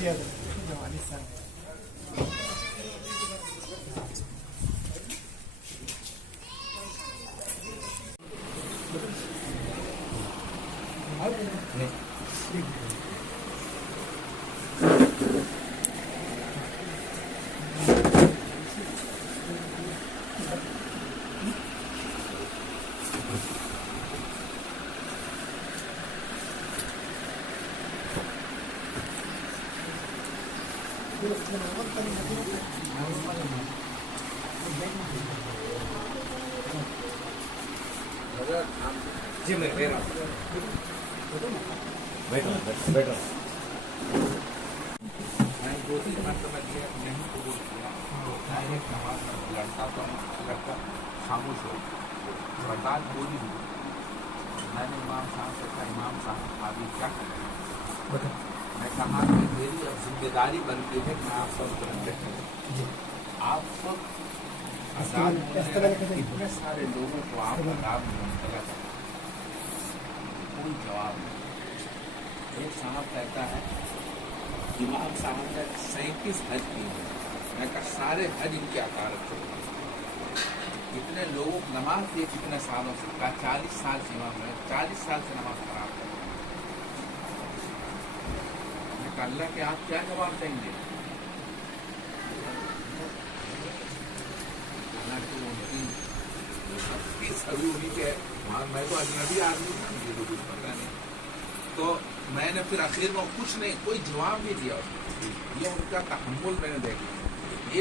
जी मैं बैठो बैठो। मैं 2-3 मरतबा दिया नहीं कबूल किया, डायरेक्ट नमाज लड़ता तो लगता खामोश हो बर्बाद पूरी हुई। मैंने इमाम साहब से कहा, इमाम साहब अभी क्या करें? मैं कहा कि मेरी अब जिम्मेदारी बनती है कि मैं आप सब प्रोटेक्ट करूँ। आप सब आजाद इतने सारे लोगों को आप आजाद में मुबतला करें, कोई जवाब नहीं। एक साहब कहता है इमाम साहब ने 37 हज किए हैं। मैं कहा सारे हज इनके अकारत थे। इतने लोगों को नमाज दिए कितने सालों से? कहा 40 साल से इमाम है, 40 साल से नमाज खराब कर। मैं कहा अल्लाह के आप क्या जवाब देंगे? हालांकि उनकी सबकी सभी उन्हीं के, मैं तो अजनबी आदमी था, मुझे तो कुछ पता नहीं। तो मैंने फिर आखिर में कुछ नहीं, कोई जवाब नहीं दिया उसको। ये उनका तहम्मुल मैंने देखा,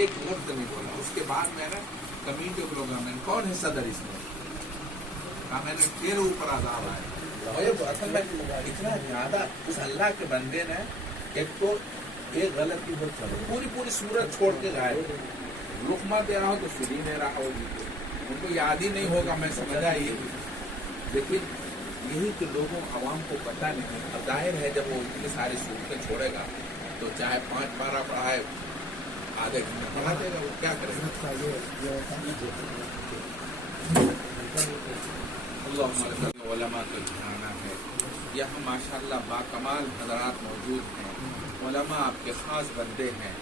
एक लफ्ज नहीं बोला। उसके बाद मैंने कम्युनिटी प्रोग्राम में कौन है सदर इसमें कहा, मैंने फिर ऊपर आजाद आया। असल में इतना ज्यादा उस अल्लाह के बंदे ने एक तो एक गलती हो चलो पूरी सूरत छोड़ के गायब। रुकमा दे रहा हो तो सुन ही नहीं रहा होगी, उनको याद ही नहीं होगा। मैं समझा ये, लेकिन यही तो लोगों आवाम को पता नहीं। अब जाहिर है जब वो इतनी सारी सूरतें छोड़ेगा तो चाहे 5 पारा पढ़ाए, आधे घंटे पढ़ा देगा, वो क्या करेगा? उलमा का घराना है यहाँ माशाअल्लाह, बाकमाल हज़रात मौजूद हैं। उलमा आपके ख़ास बंदे हैं।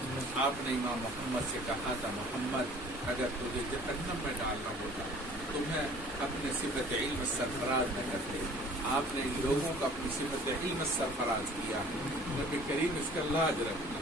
आपने इमाम मोहम्मद से कहा था, मोहम्मद अगर तुझे जहन्नम में डालना होता तुम्हें अपने सिफत इल्म सरफराज न करते। आपने इन लोगों को अपनी सिफत इल्म सरफराज किया। रब्बे करीम इसका लाज रखना,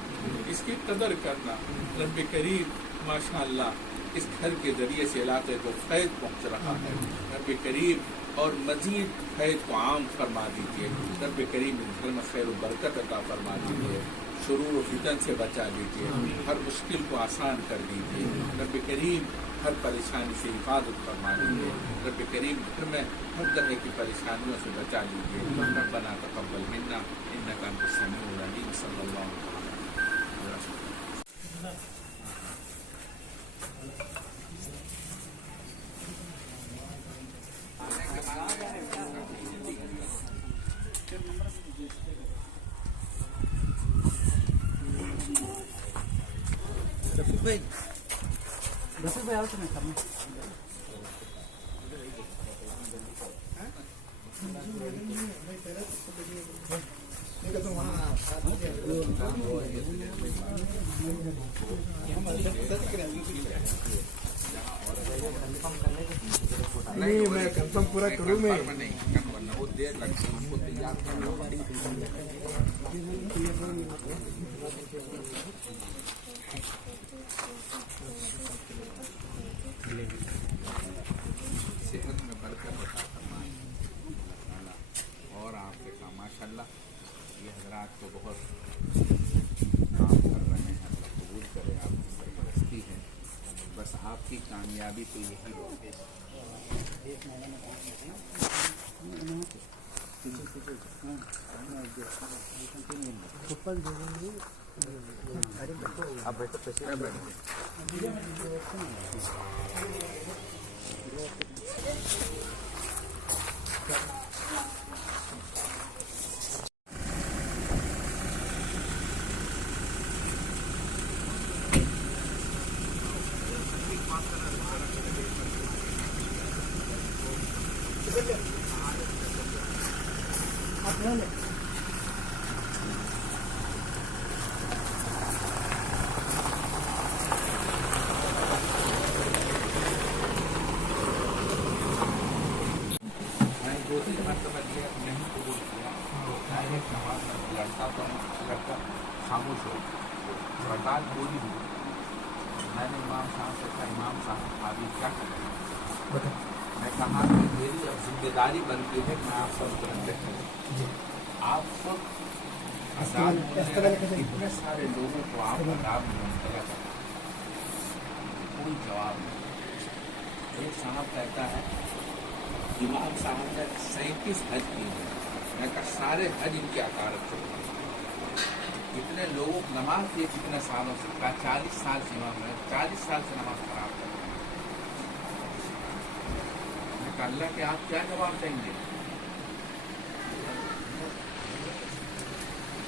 इसकी कदर करना। रब्बे करीम माशाअल्लाह इस घर के जरिए से इलाके को फैज़ पहुँच रहा है। रब्बे करीम और मजीद फैज़ को आम फरमा दीजिए। रब्बे करीम इस घर में खैर व बरकत अता फरमा दीजिए। शुरूर व फितन से बचा लीजिए, हर मुश्किल को आसान कर दीजिए। रब्बे करीम हर परेशानी से हिफाजत फरमा लीजिए। रब्बे करीम घर में हर तरह की परेशानियों से बचा लीजिए। रब्बना तक़ब्बल मिन्ना इन्नका अंतस समीउल अलीम। सल्लल्लाहु अलैहि वसल्लम। रफीक भाई आओ तो मैं करना। नहीं मैं कंफर्म पूरा करूँ मैं नहीं वरना वो देर लगती है उनको तैयार करना। सेहत में बरकत अता फरमाए और आपके काम माशाल्लाह ये हज़रात को बहुत काम कर रहे हैं। अल्लाह कबूल करे, आपकी सरपरस्ती है। बस आपकी कामयाबी तो यही होगी। आप बैठो तशरीफ बैठो। पढ़ता तो लगता खामोश हो बता पूरी हुई। मैंने इमाम साहब से कहा, इमाम साहब अभी क्या करें? मैं कहा कि मेरी अब जिम्मेदारी बनती है कि मैं आप सब जानते हैं, आप सब आजाद इतने सारे लोगों को आप आजाद मुबतला कर, कोई जवाब नहीं। एक साहब कहता है इमाम साहब ने 37 हज किए हैं। मैं कहा सारे हज इनकी अकारत से, इतने लोगों को नमाज किए कितने सालों से, कहा 40 साल से इमाम है, 40 साल से नमाज खराब कर। मैं कहा अल्लाह के आप क्या जवाब देंगे?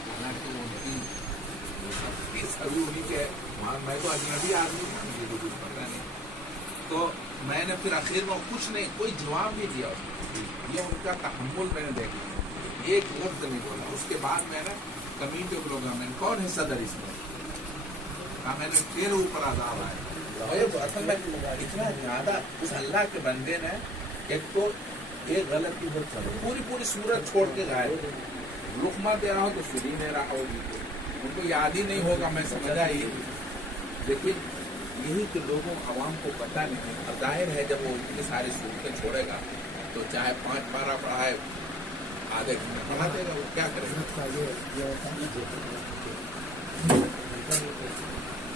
हालांकि वो नहीं, वो सबकी सभी उन्हीं के, मैं तो अजनबी आदमी था, मुझे तो कुछ पता नहीं। तो मैंने फिर आखिर में कुछ नहीं, कोई जवाब नहीं दिया उसको। ये उनका तहम्मुल मैंने देखा, एक लफ्ज नहीं बोला। उसके बाद मैंने कम्युनिटी प्रोग्राम में कौन है सदर इसमें, कहा मैंने फिर ऊपर आजाब आया। असल में इतना ज्यादा उस अल्लाह के बंदे ने एक तो एक गलती हो चलो पूरी सूरत छोड़ के गायब, रुकमा दे रहा हो तो सुनी नहीं रहा होगी, उनको याद ही नहीं होगा, मैं समझा ही। लेकिन यही तो लोगों आवाम को पता नहीं। अब जाहिर है जब वो इतनी सारी सूरतें छोड़ेगा तो चाहे 5 पारा पढ़ाए, आधे घंटे पढ़ा देगा, वो क्या करेगा?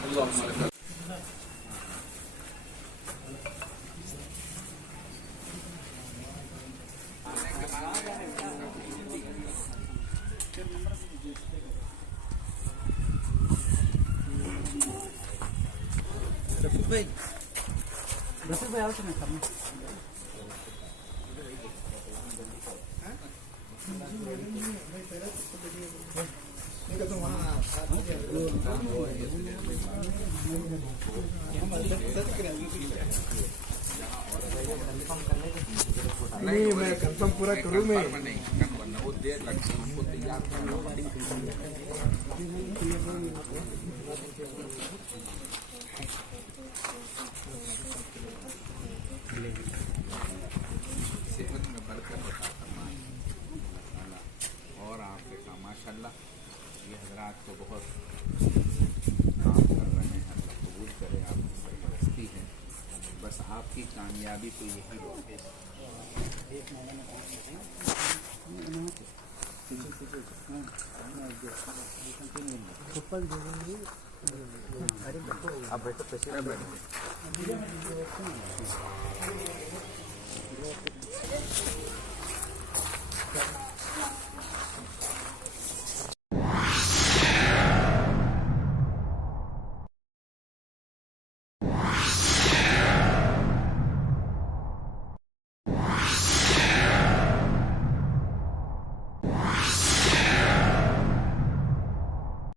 अल्लाह भाई आओ तो मैं करना नहीं, मैं कंफर्म पूरा करूँ मैं। नहीं करना, वो देर लगती है उनको तैयार करना। सेहत में बरकत अता फरमाए और आपके का माशाल्लाह ये हजरात तो बहुत काम कर रहे हैं, अल्लाह कबूल करे, आपकी सरपरस्ती है। बस आपकी कामयाबी तो यही है। आप बैठो, पेशेंट बैठो।